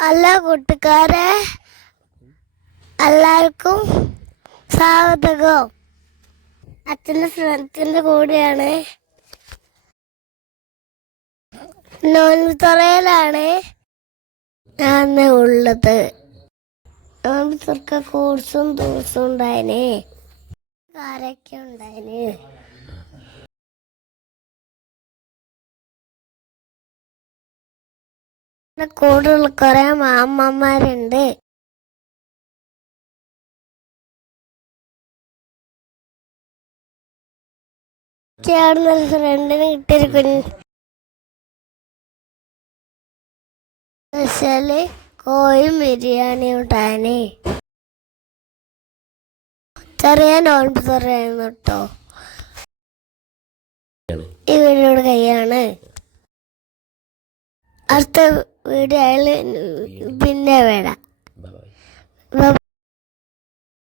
എല്ലാ കൂട്ടുകാരെ എല്ലാവർക്കും സ്വാഗതം. അച്ഛൻ്റെ ഫ്രണ്ട്സിൻ്റെ കൂടെയാണ്. നോൻപ് തുറയിലാണ് ഞാൻ ഉള്ളത്. നോൻപ് തുറക്ക കോഴ്സും ദിവസവും ഉണ്ടായിന്, കാരൊക്കെ ഉണ്ടായിന്. കൂടുതൽ കുറെ മാമ്മമാരുണ്ട്. ചേർന്നൊരു ഫ്രണ്ടിന് കിട്ടിയൊരു കുഞ്ഞ് സ്പെഷ്യല് കോയും ബിരിയാണി ഉണ്ടായിന്. ചെറിയ നോൻപ് തുറയായിരുന്നു കേട്ടോ. ഈ വീഡിയോയുടെ കൈയാണ്. അടുത്ത വീഡിയോയിൽ പിന്നെ വരാം.